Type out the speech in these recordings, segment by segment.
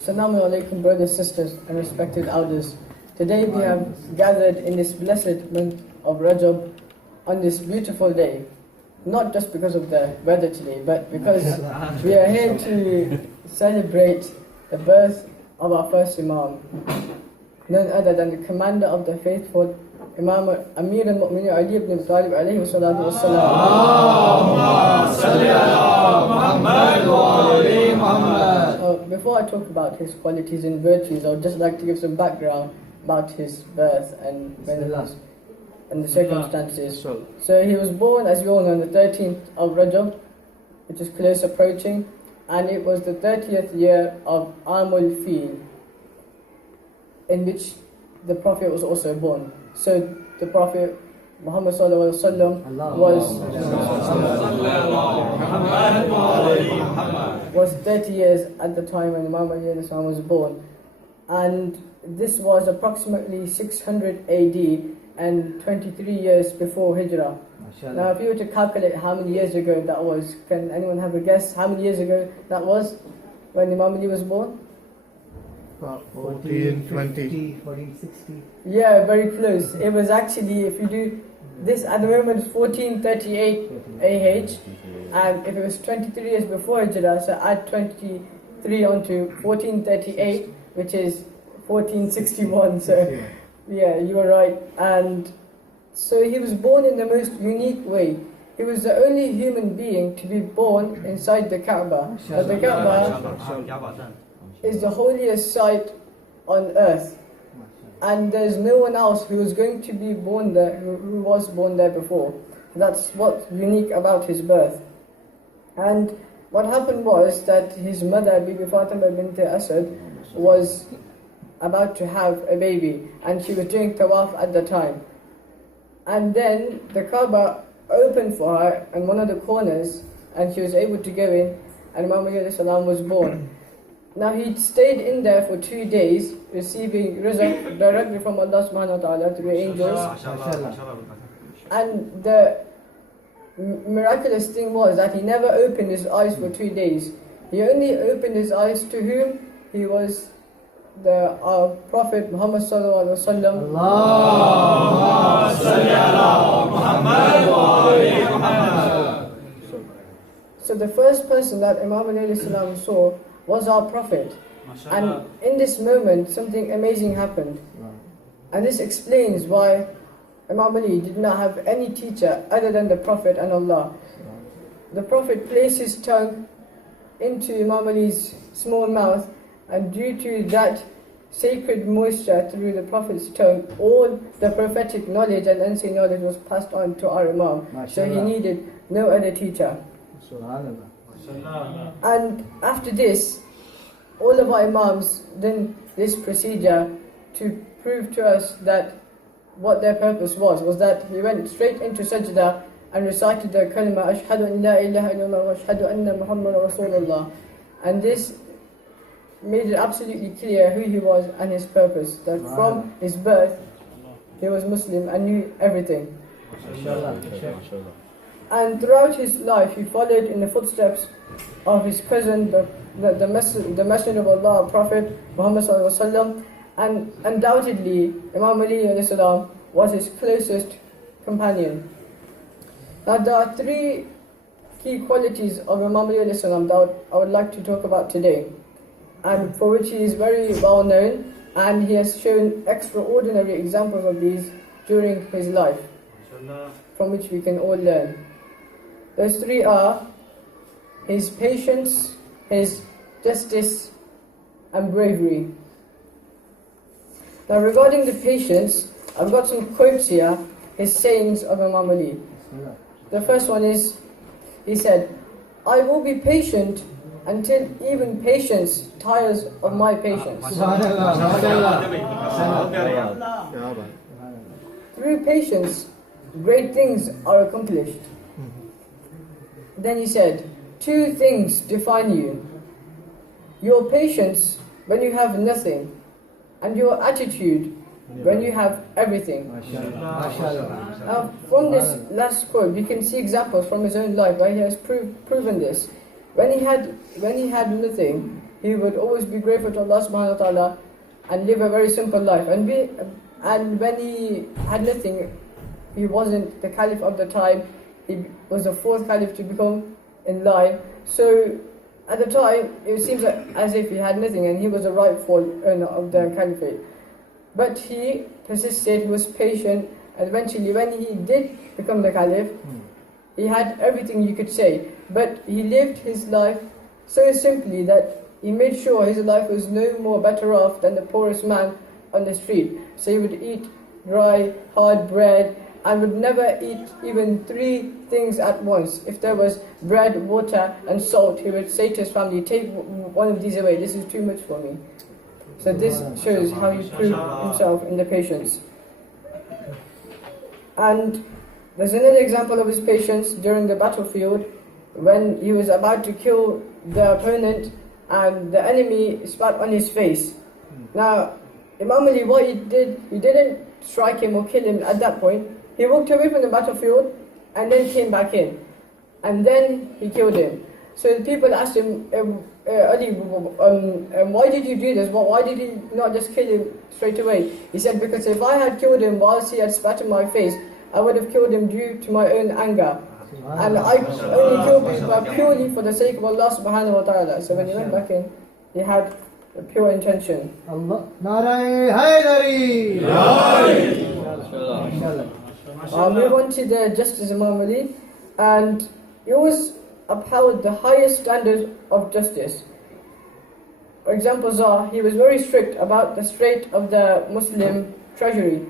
Assalamu alaikum, brothers, sisters, and respected elders. Today we have gathered in this blessed month of Rajab on this beautiful day. Not just because of the weather today, but because we are here to celebrate the birth of our first Imam, none other than the commander of the faithful, Imam Amir al-Mu'minin Ali ibn Abi Talib alayhi salatu wassalam. Before I talk about his qualities and virtues, I would just like to give some background about his birth and when it was and the circumstances. So he was born, as you all know, on the 13th of Rajab, which is close approaching, and it was the 30th year of Amul Fil, in which the Prophet was also born. So the Prophet Muhammad sallallahu alaihi wasallam was 30 years at the time when Imam Ali was born, and this was approximately 600 AD and 23 years before Hijrah. Now, if you were to calculate how many years ago that was, can anyone have a guess how many years ago that was when Imam Ali was born? 1420. 1460. Yeah, very close. It was actually, if you do this at the moment, it's 1438 AH, and if it was 23 years before Hijrah, so add 23 onto 1438, which is 1461. So yeah, you were right. And so he was born in the most unique way. He was the only human being to be born inside the Kaaba. Now, the Kaaba is the holiest site on earth, and there's no one else who was going to be born there, who was born there before. That's what's unique about his birth. And what happened was that his mother, Bibi Fatima bint Asad, was about to have a baby, and she was doing tawaf at the time. And then the Kaaba opened for her in one of the corners, and she was able to go in, and Imam Ali was born. Now he stayed in there for 2 days, receiving rizq directly from Allah subhanahu wa ta'ala through angels. And the miraculous thing was that he never opened his eyes for 2 days. He only opened his eyes to whom? He was the Prophet Muhammad sallallahu alaihi wasallam. So the first person that Imam Ali saw was our Prophet. And in this moment, something amazing happened. And this explains why Imam Ali did not have any teacher other than the Prophet and Allah. The Prophet placed his tongue into Imam Ali's small mouth, and due to that sacred moisture through the Prophet's tongue, all the prophetic knowledge and unseen knowledge was passed on to our Imam. So he needed no other teacher. And after this, all of our Imams did this procedure to prove to us that what their purpose was that he went straight into sajda and recited the kalima ashhadu an la ilaha illallah wa ashhadu anna muhammadan rasulullah, and this made it absolutely clear who he was and his purpose, that from his birth he was Muslim and knew everything. And throughout his life he followed in the footsteps of his cousin, the Messenger of Allah, Prophet Muhammad sallallahu alaihi wasallam, and undoubtedly Imam Ali alayhi salam was his closest companion. Now there are 3 key qualities of Imam Ali alayhi salam that I would like to talk about today, and for which he is very well known, and he has shown extraordinary examples of these during his life, from which we can all learn. Those 3 are his patience, his justice, and bravery. Now regarding the patience, I've got some quotes here, his sayings of Imam Ali. The first one is, he said, "I will be patient until even patience tires of my patience." Through patience, great things are accomplished. Then he said, 2 things define you: your patience when you have nothing, and your attitude when you have everything. Now, from this last quote, we can see examples from his own life where he has proven this. When he had nothing, he would always be grateful to Allah subhanahu wa ta'ala and live a very simple life. And when he had nothing, he wasn't the caliph of the time, he was the fourth caliph to become in line. So at the time, it seems as if he had nothing and he was the rightful owner of the caliphate. But he persisted, he was patient, and eventually when he did become the caliph, he had everything you could say. But he lived his life so simply that he made sure his life was no more better off than the poorest man on the street. So he would eat dry, hard bread, and would never eat even 3 things at once. If there was bread, water and salt, he would say to his family, take one of these away, this is too much for me. So this shows how he proved himself in the patience. And there's another example of his patience during the battlefield, when he was about to kill the opponent and the enemy spat on his face. Now, Imam Ali, what he did, he didn't strike him or kill him at that point. He walked away from the battlefield and then came back in. And then he killed him. So the people asked him, Ali, why did you do this? Why did you not just kill him straight away? He said, because if I had killed him whilst he had spat in my face, I would have killed him due to my own anger. And I only killed people purely for the sake of Allah subhanahu wa ta'ala. So when he went back in, he had a pure intention. Allah. Narai Haidari. I'll move on to the Justice Imam Ali. And he always upheld the highest standards of justice. Examples are, he was very strict about the state of the Muslim treasury.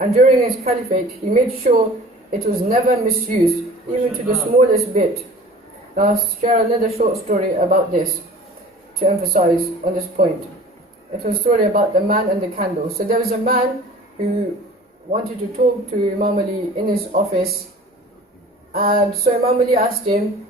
And during his caliphate, he made sure it was never misused, even to the smallest bit. Now I'll share another short story about this, to emphasize on this point. It was a story about the man and the candle. So there was a man who wanted to talk to Imam Ali in his office. And so Imam Ali asked him,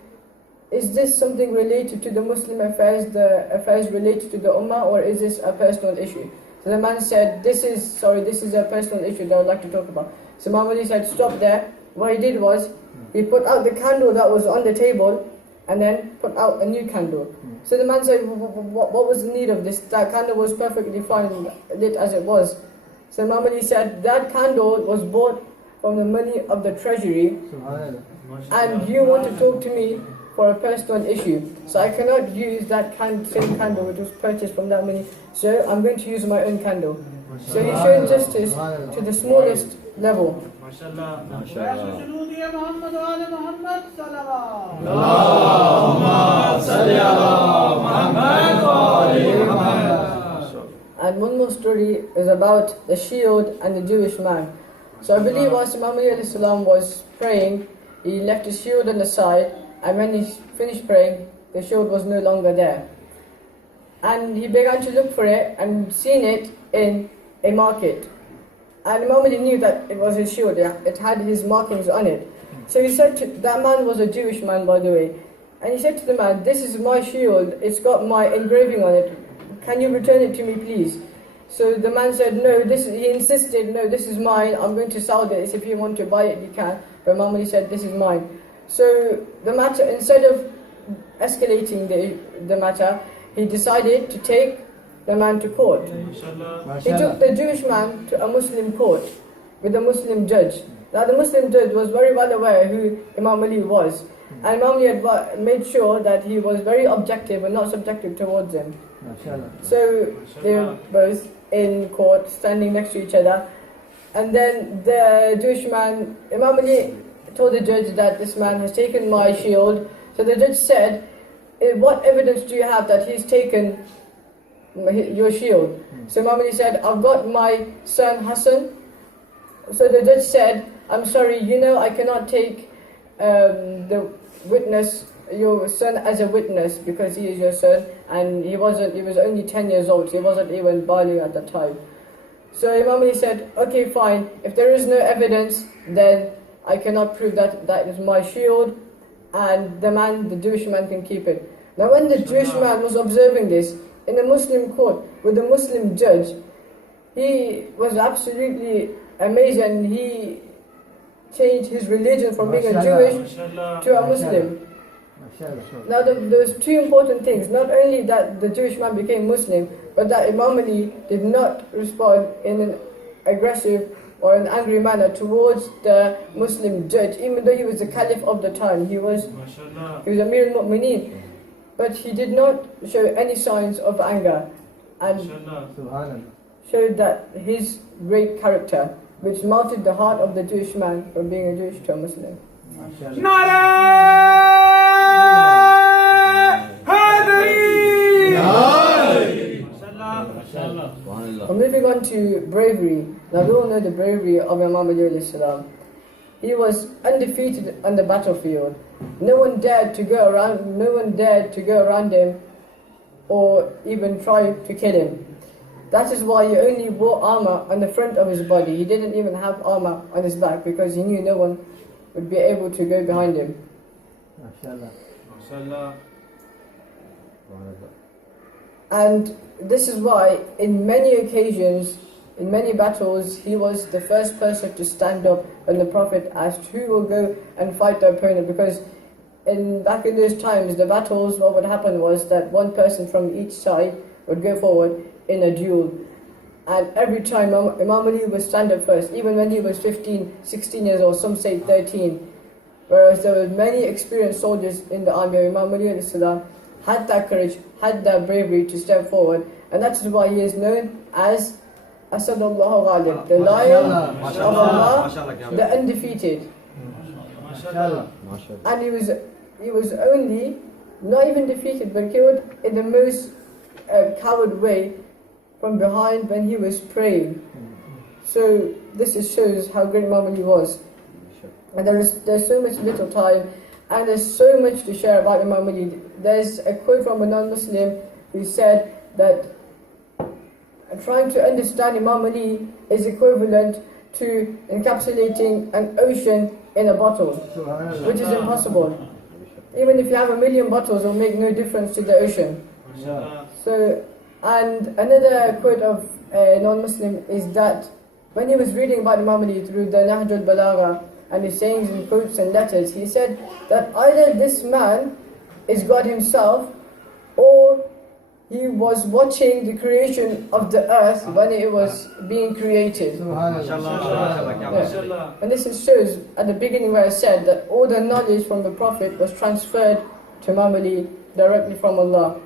is this something related to the Muslim affairs, the affairs related to the Ummah, or is this a personal issue? So the man said, this is a personal issue that I would like to talk about. So Imam Ali said, stop there. What he did was, he put out the candle that was on the table and then put out a new candle. So the man said, what was the need of this? That candle was perfectly fine, lit as it was. So Imam Ali said, that candle was bought from the money of the treasury, and you want to talk to me for a personal issue. So I cannot use that same candle which was purchased from that money. So I'm going to use my own candle. So he showed justice to the smallest level. And one more story is about the shield and the Jewish man. So I believe whilst Imam Ali alayhi salam was praying, he left his shield on the side, and when he finished praying, the shield was no longer there. And he began to look for it and seen it in a market. And Imam Ali knew that it was his shield, it had his markings on it. So he said to, that man was a Jewish man, by the way, and he said to the man, this is my shield, it's got my engraving on it, can you return it to me please? So the man said, no, he insisted, no, this is mine, I'm going to sell this, if you want to buy it you can. But Imam Ali said, this is mine. So the matter, instead of escalating the matter, he decided to take the man to court. He took the Jewish man to a Muslim court with a Muslim judge. Now the Muslim judge was very well aware who Imam Ali was. And Imam Ali had made sure that he was very objective and not subjective towards him. So they were both in court, standing next to each other. And then the Jewish man, Imam Ali told the judge that this man has taken my shield. So the judge said, what evidence do you have that he's taken your shield? So Imam Ali said, I've got my son Hassan. So the judge said, I'm sorry, I cannot take the witness, your son as a witness, because he is your son, and he was only 10 years old, so he wasn't even baligh at the time. So Imam Ali said, okay fine, if there is no evidence, then I cannot prove that is my shield, and the Jewish man can keep it. Now when the Jewish man was observing this in a Muslim court with a Muslim judge, he was absolutely amazed, and he changed his religion from being a Jewish to a Muslim. Now there was two important things. Not only that the Jewish man became Muslim, but that Imam Ali did not respond in an aggressive or an angry manner towards the Muslim judge, even though he was the Caliph of the time. He was Amir al-Mu'mineen. But he did not show any signs of anger and showed that his great character, which melted the heart of the Jewish man from being a Jewish to a Muslim. Moving on to bravery. Now we all know the bravery of Imam Ali alayhi salam. He was undefeated on the battlefield. No one dared to go around him or even try to kill him. That is why he only wore armor on the front of his body. He didn't even have armor on his back because he knew no one would be able to go behind him. And this is why in many occasions, in many battles, he was the first person to stand up when the Prophet asked who will go and fight the opponent, because back in those times, the battles, what would happen was that one person from each side would go forward in a duel. And every time Imam Ali would stand up first, even when he was 15, 16 years old, some say 13. Whereas there were many experienced soldiers in the army of Imam Ali alayhi salam, had that courage, had that bravery to step forward. And that is why he is known as Asadullah Ghalib, the lion of Allah, the undefeated. And he was only, not even defeated, but killed in the most coward way from behind when he was praying. So this shows how great Imam Ali was. And there's so much little time, and there's so much to share about Imam Ali. There's a quote from a non-Muslim who said that trying to understand Imam Ali is equivalent to encapsulating an ocean in a bottle, which is impossible. Even if you have 1,000,000 bottles, it will make no difference to the ocean. So, and another quote of a non-Muslim is that when he was reading about Imam Ali through the Nahj al-Balagha and his sayings and quotes and letters, he said that either this man is God himself, or he was watching the creation of the earth when it was being created. Yeah. And this shows at the beginning where I said that all the knowledge from the Prophet was transferred to Imam Ali directly from Allah.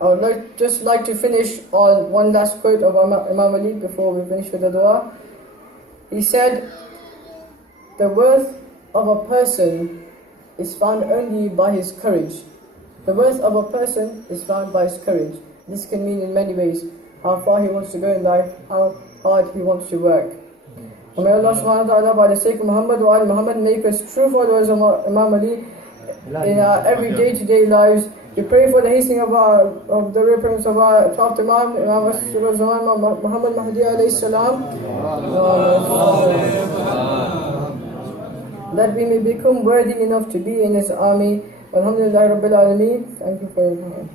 I would just like to finish on one last quote of Imam Ali before we finish with the dua. He said, "The worth of a person is found only by his courage. The worth of a person is found by his courage." This can mean in many ways: how far he wants to go in life, how hard he wants to work. And may Allah subhanahu wa ta'ala, by the sake of Muhammad wa Ali Muhammad, make us true followers of Imam Ali in our every day-to-day lives. We pray for the hastening of the repentance of our 12th Imam, Muhammad Mahdi alayhi salam, that we may become worthy enough to be in his army. Alhamdulillah Rabbil Alameen. Thank you for your time.